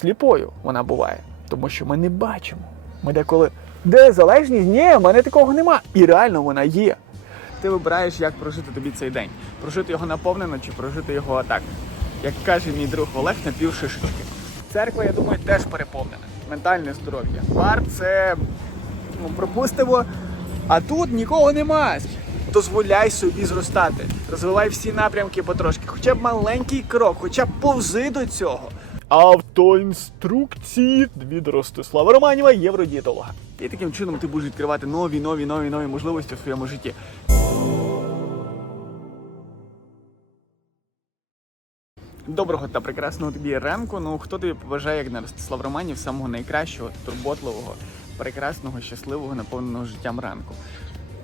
сліпою вона буває, тому що ми не бачимо. Ми деколи де залежність? Ні, в мене такого нема. І реально вона є. Ти вибираєш, як прожити тобі цей день. Прожити його наповнено чи прожити його отак. Як каже мій друг Олег, на пів шишечки. Церква, я думаю, теж переповнена. Ментальне здоров'я. Бар це ну, пропустимо. А тут нікого нема. Дозволяй собі зростати. Розвивай всі напрямки потрошки. Хоча б маленький крок, хоча б повзи до цього. Автоінструкції від Ростислава Романєва, євродієтолога. І таким чином ти будеш відкривати нові, нові, нові, нові можливості в своєму житті. Доброго та прекрасного тобі ранку. Ну хто тобі побажає, як на Ростислав Романів, самого найкращого, турботливого, прекрасного, щасливого, наповненого життям ранку.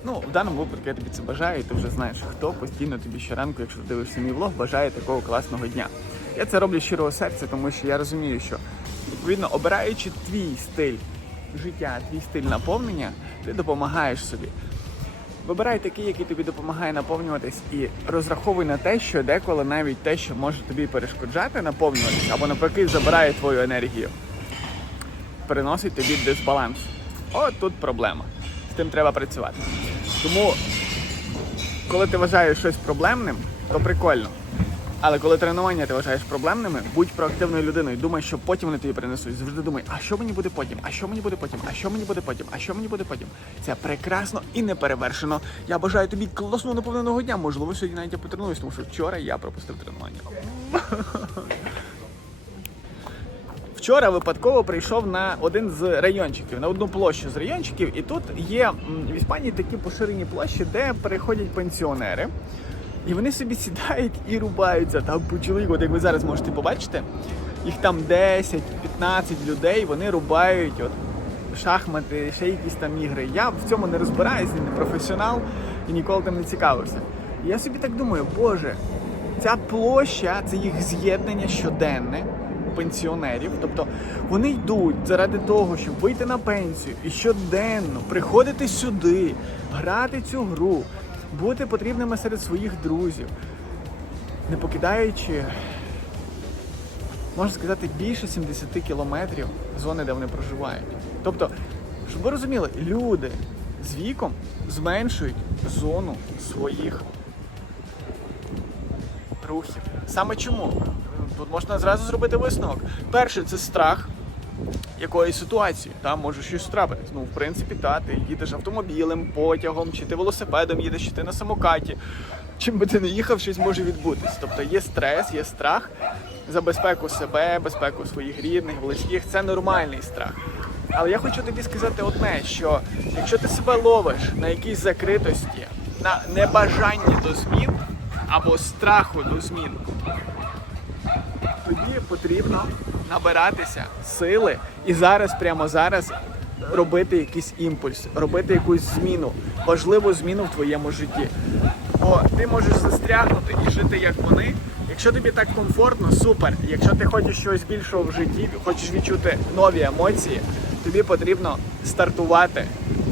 Ну, в даному випадку я тобі це бажаю, і ти вже знаєш, хто постійно тобі щоранку, якщо дивишся мій влог, бажає такого класного дня. Я це роблю щирого серця, тому що я розумію, що відповідно обираючи твій стиль життя, твій стиль наповнення, ти допомагаєш собі. Вибирай такий, який тобі допомагає наповнюватись, і розраховуй на те, що деколи навіть те, що може тобі перешкоджати наповнюватись, або навпаки забирає твою енергію, переносить тобі дисбаланс. От тут проблема. З тим треба працювати. Тому, коли ти вважаєш щось проблемним, то прикольно. Але коли тренування ти вважаєш проблемними, будь проактивною людиною. Думай, що потім вони тобі принесуть. Завжди думай, а що мені буде потім? А що мені буде потім? А що мені буде потім? А що мені буде потім? Це прекрасно і неперевершено. Я бажаю тобі класного наповненого дня. Можливо, сьогодні навіть я потренуюсь, тому що вчора я пропустив тренування. Вчора випадково прийшов на один з райончиків, на одну площу з райончиків, і тут є в Іспанії такі поширені площі, де переходять пенсіонери. І вони собі сідають і рубаються там по чоловіку. От як ви зараз можете побачити, їх там 10-15 людей, вони рубають от, шахмати, ще якісь там ігри. Я в цьому не розбираюся, не професіонал і ніколи там не цікавився. І я собі так думаю, боже, ця площа це їх з'єднання щоденне пенсіонерів. Тобто вони йдуть заради того, щоб вийти на пенсію і щоденно приходити сюди, грати цю гру, бути потрібними серед своїх друзів, не покидаючи, можна сказати, більше 70 кілометрів зони, де вони проживають. Тобто, щоб ви розуміли, люди з віком зменшують зону своїх рухів. Саме чому? Тут можна зразу зробити висновок. Перше, це страх якоїсь ситуації. Там може щось трапитись. Ну, в принципі, та, ти їдеш автомобілем, потягом, чи ти велосипедом їдеш, чи ти на самокаті. Чим би ти не їхав, щось може відбутись. Тобто є стрес, є страх за безпеку себе, безпеку своїх рідних, близьких. Це нормальний страх. Але я хочу тобі сказати одне, що якщо ти себе ловиш на якійсь закритості, на небажанні до змін або страху до змін, тоді потрібно набиратися сили і зараз, прямо зараз, робити якийсь імпульс, робити якусь зміну, важливу зміну в твоєму житті. Бо ти можеш застрягнути і жити як вони. Якщо тобі так комфортно, супер. Якщо ти хочеш щось більшого в житті, хочеш відчути нові емоції, тобі потрібно стартувати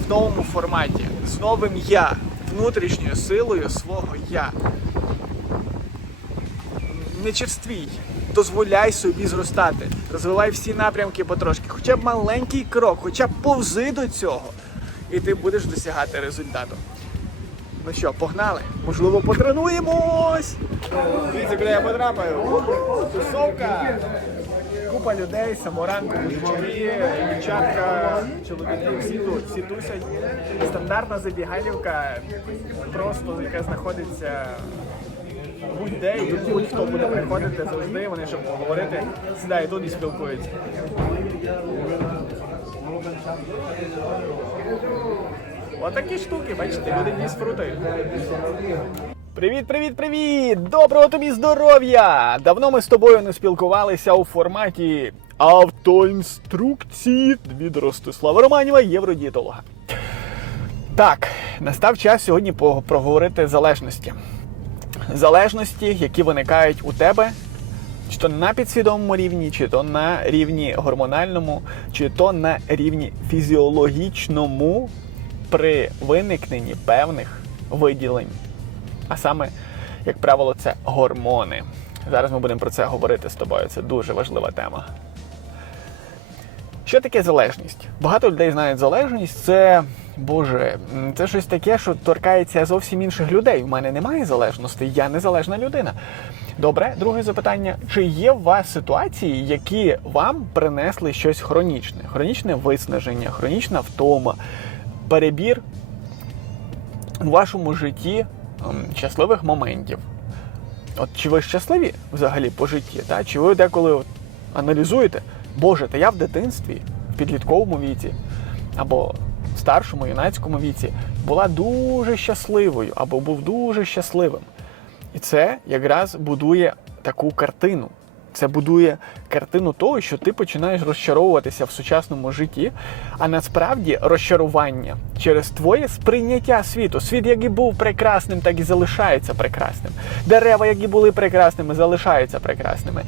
в новому форматі з новим я, внутрішньою силою свого я не черствій. Дозволяй собі зростати. Розвивай всі напрямки потрошки. Хоча б маленький крок, хоча б повзи до цього. І ти будеш досягати результату. Ну що, погнали? Можливо, потренуємось! Дивіться, куди я потрапив. Тусовка. Купа людей, саморанку, мужички, дівчатка, чоловіки, всі тут, всі тусять. Стандартна забігалівка, просто яка знаходиться будь-де, і будь-хто буде приходити завжди, вони щоб поговорити, сідають тут і спілкуються. Отакі штуки, бачите, люди не спрутають. Привіт, привіт, привіт! Доброго тобі здоров'я! Давно ми з тобою не спілкувалися у форматі автоінструкції від Ростислава Романєва, євродієтолога. Так, настав час сьогодні проговорити залежності залежності, які виникають у тебе, чи то на підсвідомому рівні, чи то на рівні гормональному, чи то на рівні фізіологічному при виникненні певних виділень. А саме, як правило, це гормони. Зараз ми будемо про це говорити з тобою. Це дуже важлива тема. Що таке залежність? Багато людей знають залежність. Це Боже, це щось таке, що торкається зовсім інших людей. У мене немає залежності, я незалежна людина. Добре, друге запитання: чи є у вас ситуації, які вам принесли щось хронічне? Хронічне виснаження, хронічна втома, перебір у вашому житті щасливих моментів? От чи ви щасливі взагалі по житті? Та? Чи ви деколи от аналізуєте, Боже, та я в дитинстві, в підлітковому віці або в старшому юнацькому віці була дуже щасливою або був дуже щасливим. І це якраз будує таку картину. Це будує картину того, що ти починаєш розчаровуватися в сучасному житті, а насправді розчарування через твоє сприйняття світу. Світ, як і був прекрасним, так і залишається прекрасним. Дерева, які були прекрасними, залишаються прекрасними.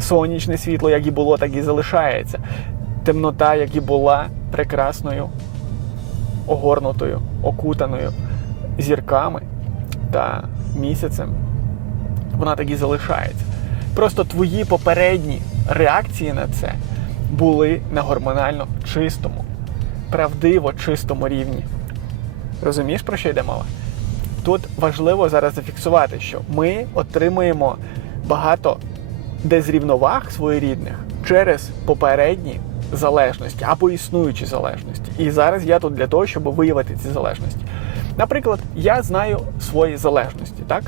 Сонячне світло, як і було, так і залишається. Темнота, як і була прекрасною, огорнутою, окутаною зірками та місяцем, вона так і залишається. Просто твої попередні реакції на це були на гормонально чистому, правдиво чистому рівні. Розумієш, про що йде мова? Тут важливо зараз зафіксувати, що ми отримуємо багато дезрівноваг своєрідних через попередні залежності або існуючі залежності. І зараз я тут для того, щоб виявити ці залежності. Наприклад, я знаю свої залежності, так?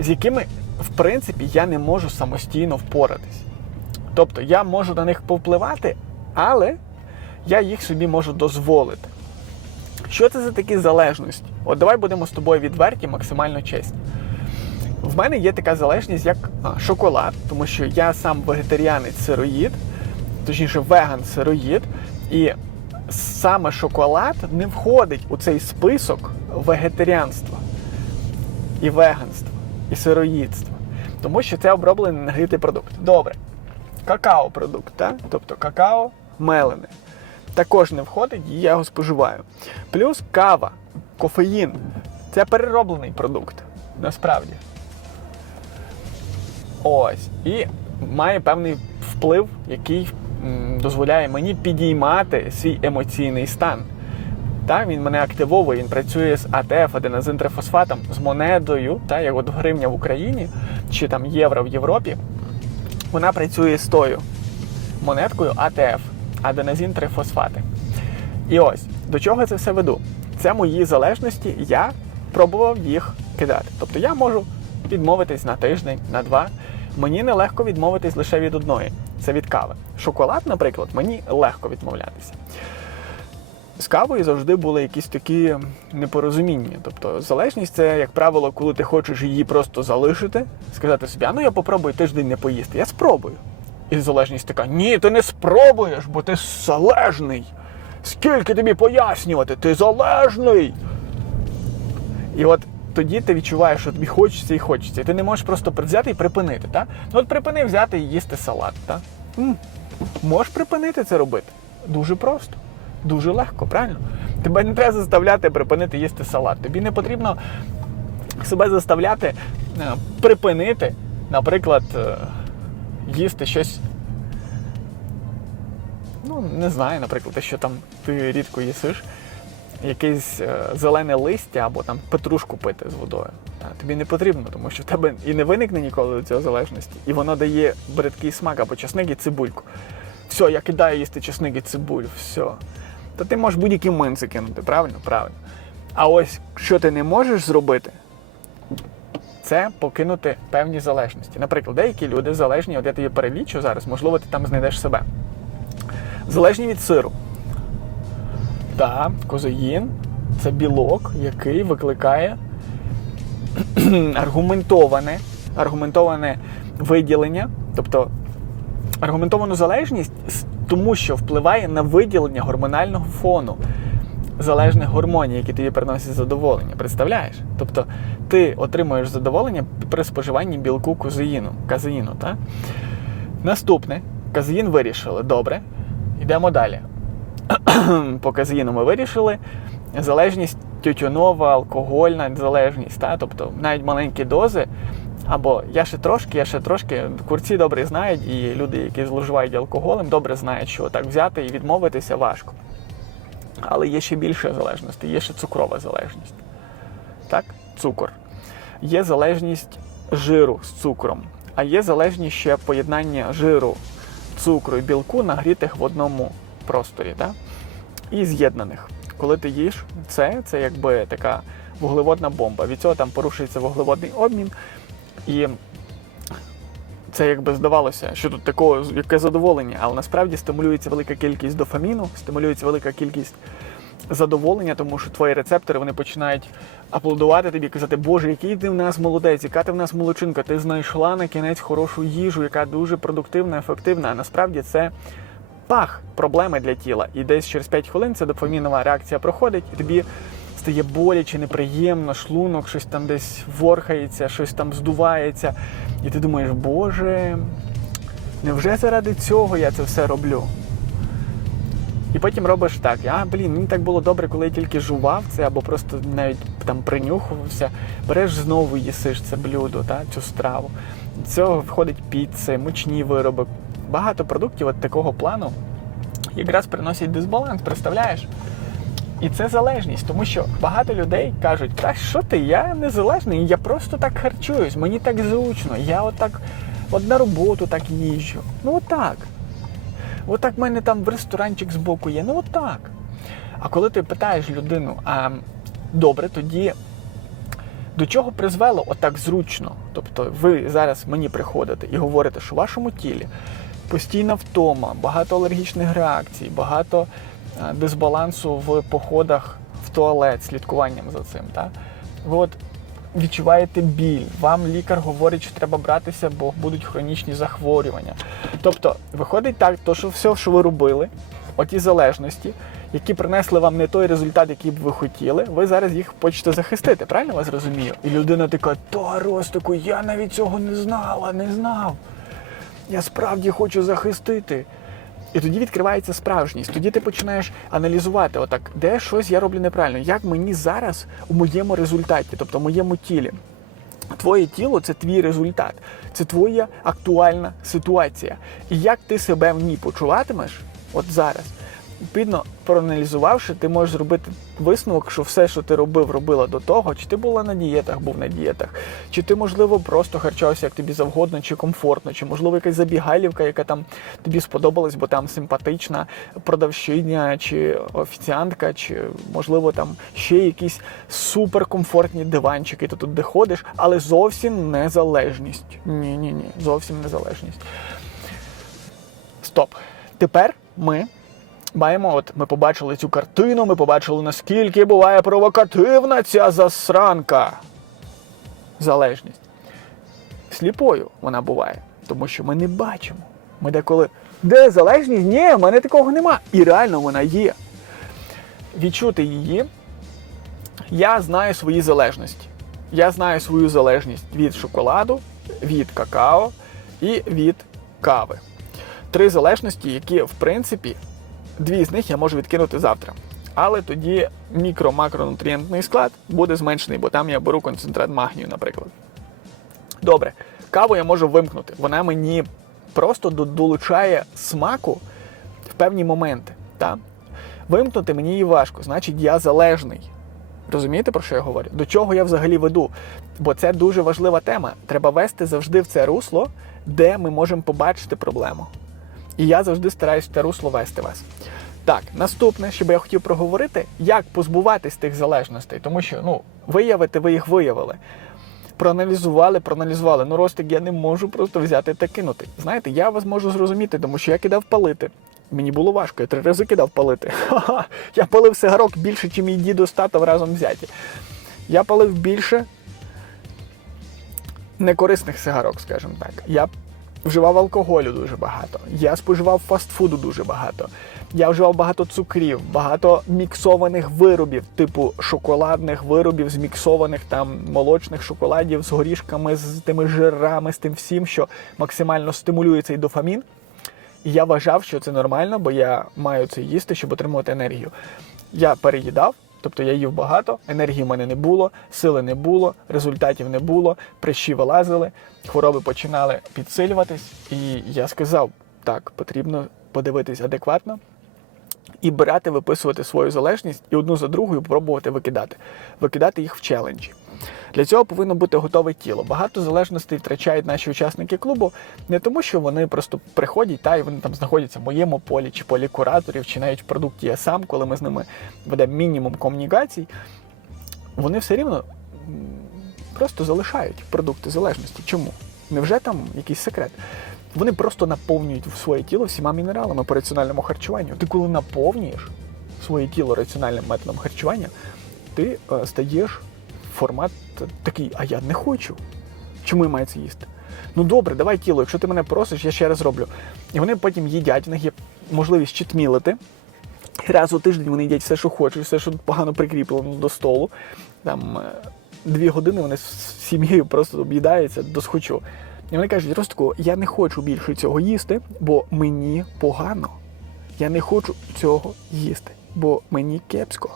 з якими, в принципі, я не можу самостійно впоратись. Тобто я можу на них повпливати, але я їх собі можу дозволити. Що це за такі залежності? От давай будемо з тобою відверті, максимально чесні. В мене є така залежність, як шоколад, тому що я сам вегетаріанець сироїд, точніше веган сироїд, і саме шоколад не входить у цей список вегетаріанства і веганства, і сироїдства, тому що це оброблений нагрітий продукт. Добре. Какао-продукт, так? тобто какао мелене. Також не входить, і я його споживаю. Плюс кава, кофеїн це перероблений продукт, насправді. Ось. І має певний вплив, який дозволяє мені підіймати свій емоційний стан. Так, він мене активовує, він працює з АТФ, аденозинтрифосфатом, з монетою, так, як от гривня в Україні чи там євро в Європі. Вона працює з тою монеткою АТФ, аденозин-трифосфати. І ось до чого це все веду. Це мої залежності, я пробував їх кидати. Тобто я можу відмовитись на тиждень, на два. Мені нелегко відмовитись лише від одної це від кави. Шоколад, наприклад, мені легко відмовлятися. З кавою завжди були якісь такі непорозуміння. Тобто залежність це, як правило, коли ти хочеш її просто залишити, сказати собі, а ну я попробую тиждень не поїсти. Я спробую. І залежність така: ні, ти не спробуєш, бо ти залежний. Скільки тобі пояснювати? Ти залежний. І от тоді ти відчуваєш, що тобі хочеться і хочеться. І ти не можеш просто взяти і припинити. Так? Ну от припини взяти і їсти салат. Так? М. Можеш припинити це робити. Дуже просто, дуже легко, правильно? Тебе не треба заставляти припинити їсти салат. Тобі не потрібно себе заставляти е, припинити, наприклад, е, їсти щось. Ну, не знаю, наприклад, те, що там ти рідко їсиш, якесь е, зелене листя або там петрушку пити з водою. Тобі не потрібно, тому що в тебе і не виникне ніколи до цього залежності, і воно дає бридкий смак або чесник і цибульку. Все, я кидаю їсти чесник і цибулю, все. То ти можеш будь-які минці кинути, правильно? Правильно. А ось що ти не можеш зробити, це покинути певні залежності. Наприклад, деякі люди залежні, от я тобі перелічу зараз, можливо, ти там знайдеш себе. Залежні від сиру. Так, козаїн це білок, який викликає аргументоване, аргументоване виділення, тобто аргументовану залежність, тому що впливає на виділення гормонального фону залежних гормонів, які тобі приносять задоволення. Представляєш? Тобто ти отримуєш задоволення при споживанні білку козеїну, казеїну. Так? Наступне, казеїн вирішили. Добре, йдемо далі. По казеїну ми вирішили. Залежність тютюнова, алкогольна залежність, та? тобто навіть маленькі дози Або я ще трошки, я ще трошки. Курці добре знають, і люди, які зловживають алкоголем, добре знають, що так взяти і відмовитися важко. Але є ще більше залежності, є ще цукрова залежність. Так? Цукор. Є залежність жиру з цукром, а є залежність ще поєднання жиру, цукру і білку, нагрітих в одному просторі. Так? І з'єднаних. Коли ти їш це, це якби така вуглеводна бомба. Від цього там порушується вуглеводний обмін. І це якби здавалося, що тут такого яке задоволення, але насправді стимулюється велика кількість дофаміну, стимулюється велика кількість задоволення, тому що твої рецептори вони починають аплодувати тобі, казати, Боже, який ти в нас молодець, яка ти в нас молодчинка, ти знайшла на кінець хорошу їжу, яка дуже продуктивна, ефективна. А насправді це пах проблеми для тіла. І десь через 5 хвилин ця дофамінова реакція проходить, і тобі стає боляче, неприємно, шлунок, щось там десь ворхається, щось там здувається. І ти думаєш, Боже, невже заради цього я це все роблю? І потім робиш так, а блін, мені так було добре, коли я тільки жував це, або просто навіть там принюхувався. Береш знову їсиш це блюдо, та, цю страву. З цього входить піци, мучні вироби. Багато продуктів от такого плану якраз приносять дисбаланс, представляєш? І це залежність, тому що багато людей кажуть, та що ти, я незалежний, я просто так харчуюсь, мені так зручно, я отак от на роботу так їжджу. Ну отак. Отак в мене там в ресторанчик збоку є. Ну отак. А коли ти питаєш людину, а добре, тоді до чого призвело отак зручно? Тобто ви зараз мені приходите і говорите, що в вашому тілі постійна втома, багато алергічних реакцій, багато е, дисбалансу в походах в туалет, слідкуванням за цим. Так? Ви от відчуваєте біль, вам лікар говорить, що треба братися, бо будуть хронічні захворювання. Тобто, виходить так, то що все, що ви робили, оті залежності, які принесли вам не той результат, який б ви хотіли, ви зараз їх хочете захистити. Правильно я вас розумію? І людина така, та Ростику, я навіть цього не знала, не знав. Я справді хочу захистити. І тоді відкривається справжність. Тоді ти починаєш аналізувати, отак, де щось я роблю неправильно, як мені зараз у моєму результаті, тобто в моєму тілі. Твоє тіло це твій результат, це твоя актуальна ситуація. І як ти себе в ній почуватимеш, от зараз, відповідно, проаналізувавши, ти можеш зробити висновок, що все, що ти робив, робила до того, чи ти була на дієтах, був на дієтах, чи ти, можливо, просто харчався як тобі завгодно, чи комфортно, чи можливо якась забігайлівка, яка там тобі сподобалась, бо там симпатична продавщиня, чи офіціантка, чи можливо там ще якісь суперкомфортні диванчики, ти тут де ходиш, але зовсім незалежність. Ні, ні, ні, зовсім незалежність. Стоп. Тепер ми маємо, от ми побачили цю картину, ми побачили, наскільки буває провокативна ця засранка. Залежність. Сліпою вона буває, тому що ми не бачимо. Ми деколи. Де залежність? Ні, в мене такого нема. І реально вона є. Відчути її. Я знаю свої залежності. Я знаю свою залежність від шоколаду, від какао і від кави. Три залежності, які, в принципі, дві з них я можу відкинути завтра. Але тоді мікро-макронутрієнтний склад буде зменшений, бо там я беру концентрат магнію, наприклад. Добре, каву я можу вимкнути. Вона мені просто долучає смаку в певні моменти. Та? Вимкнути мені її важко, значить я залежний. Розумієте, про що я говорю? До чого я взагалі веду? Бо це дуже важлива тема. Треба вести завжди в це русло, де ми можемо побачити проблему. І я завжди стараюсь те русло вести вас. Так, наступне, що би я хотів проговорити, як позбуватись тих залежностей, тому що ну, виявити ви їх виявили. Проаналізували, проаналізували. Ну, Ростик, я не можу просто взяти та кинути. Знаєте, я вас можу зрозуміти, тому що я кидав палити. Мені було важко, я три рази кидав палити. Ха-ха. Я палив сигарок більше, ніж мій дідо з татом разом взяті. Я палив більше некорисних сигарок, скажімо так. Я вживав алкоголю дуже багато. Я споживав фастфуду дуже багато. Я вживав багато цукрів, багато міксованих виробів, типу шоколадних виробів, зміксованих там молочних шоколадів з горішками, з тими жирами, з тим всім, що максимально стимулює цей дофамін. І я вважав, що це нормально, бо я маю це їсти, щоб отримувати енергію. Я переїдав, Тобто я їв багато, енергії в мене не було, сили не було, результатів не було, прищі вилазили, хвороби починали підсилюватись. І я сказав: так, потрібно подивитись адекватно і брати, виписувати свою залежність і одну за другою пробувати викидати, викидати їх в челенджі. Для цього повинно бути готове тіло. Багато залежностей втрачають наші учасники клубу не тому, що вони просто приходять та і вони там знаходяться в моєму полі чи полі кураторів, чи навіть в продукті я сам, коли ми з ними ведемо мінімум комунікацій, вони все рівно просто залишають продукти залежності. Чому? Невже там якийсь секрет? Вони просто наповнюють своє тіло всіма мінералами по раціональному харчуванню. Ти коли наповнюєш своє тіло раціональним методом харчування, ти е, стаєш формат такий, а я не хочу. Чому я маю це їсти? Ну добре, давай тіло, якщо ти мене просиш, я ще раз роблю. І вони потім їдять, в них є можливість читмілити. Раз у тиждень вони їдять все, що хочуть, все, що погано прикріплено до столу. Там е, дві години вони з сім'єю просто об'їдаються до схочу. І вони кажуть, Ростко, я не хочу більше цього їсти, бо мені погано. Я не хочу цього їсти, бо мені кепсько.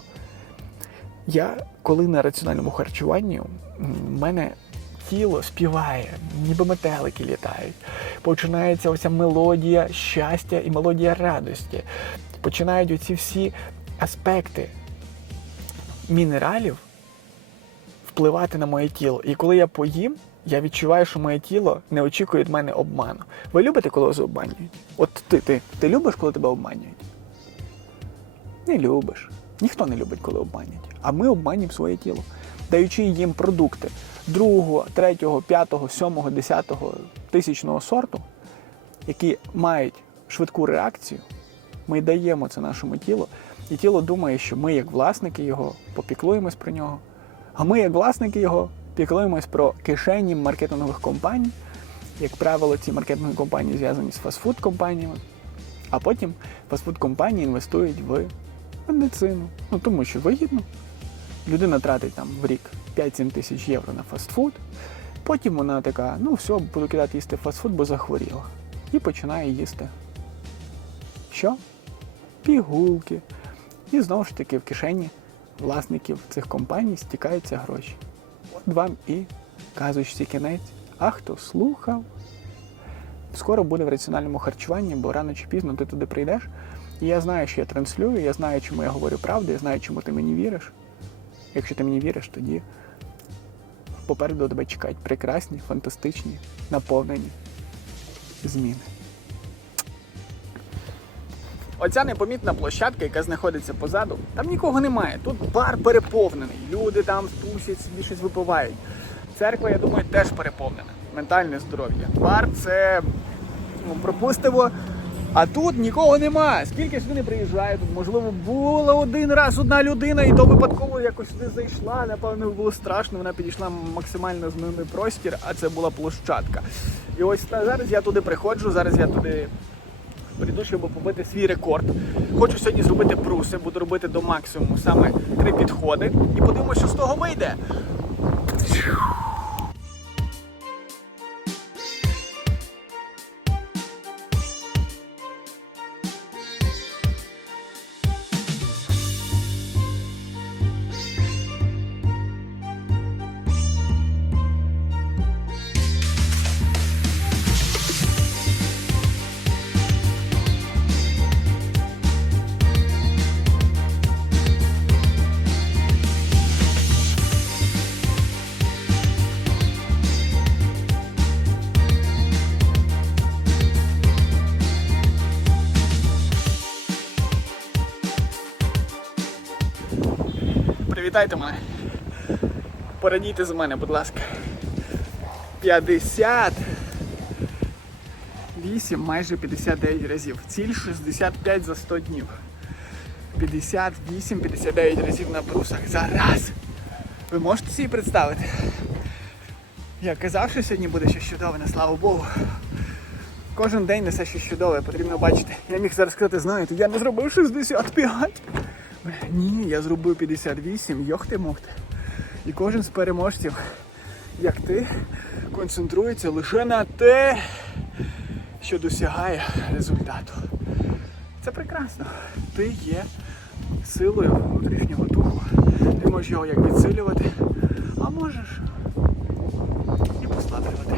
Я, коли на раціональному харчуванні, в мене тіло співає, ніби метелики літають. Починається оця мелодія щастя і мелодія радості. Починають оці всі аспекти мінералів впливати на моє тіло. І коли я поїм, я відчуваю, що моє тіло не очікує від мене обману. Ви любите, коли вас обманюють? От ти, ти, ти любиш, коли тебе обманюють? Не любиш. Ніхто не любить, коли обманюють. А ми обманюємо своє тіло, даючи їм продукти другого, третього, п'ятого, сьомого, десятого, тисячного сорту, які мають швидку реакцію, ми даємо це нашому тілу, і тіло думає, що ми, як власники його, попіклуємось про нього. А ми, як власники його, піклуємось про кишені маркетингових компаній. Як правило, ці маркетингові компанії зв'язані з фастфуд-компаніями, а потім фастфуд-компанії інвестують в медицину. Ну тому що вигідно. Людина тратить там в рік 5-7 тисяч євро на фастфуд. Потім вона така, ну все, буду кидати їсти фастфуд, бо захворіла. І починає їсти. Що? Пігулки. І знову ж таки в кишені власників цих компаній стікаються гроші. От вам і казочці кінець. А хто слухав? Скоро буде в раціональному харчуванні, бо рано чи пізно ти туди прийдеш. І я знаю, що я транслюю, я знаю, чому я говорю правду, я знаю, чому ти мені віриш. Якщо ти мені віриш, тоді попереду тебе чекають прекрасні, фантастичні, наповнені зміни. Оця непомітна площадка, яка знаходиться позаду, там нікого немає. Тут бар переповнений. Люди там тусять, собі щось випивають. Церква, я думаю, теж переповнена. Ментальне здоров'я. Бар це ну, пропустимо. А тут нікого нема. Скільки сюди не приїжджає, тут, можливо, було один раз одна людина, і то випадково якось сюди зайшла. Напевно, було страшно. Вона підійшла максимально змінний простір, а це була площадка. І ось зараз я туди приходжу, зараз я туди прийду, щоб побити свій рекорд. Хочу сьогодні зробити бруси, буду робити до максимуму саме три підходи. І подивимося, що з того вийде. Привітайте мене. Порадійте за мене, будь ласка. 50. 8, майже 59 разів. Ціль 65 за 100 днів. 58, 59 разів на брусах. Зараз. Ви можете собі представити? Я казав, що сьогодні буде щось чудове, не слава Богу. Кожен день несе щось чудове, потрібно бачити. Я міг зараз сказати, знаєте, я не зробив 65. Ні, я зробив 58, йохте-мохте. І кожен з переможців, як ти, концентрується лише на те, що досягає результату. Це прекрасно. Ти є силою внутрішнього духу. Ти можеш його як підсилювати, а можеш і послаблювати.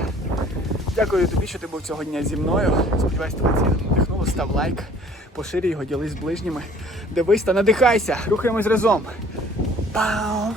Дякую тобі, що ти був цього дня зі мною. Сподіваюсь, тебе це надихнуло. Став лайк поширюй його, ділись з ближніми. Дивись та надихайся, рухаємось разом. Пау!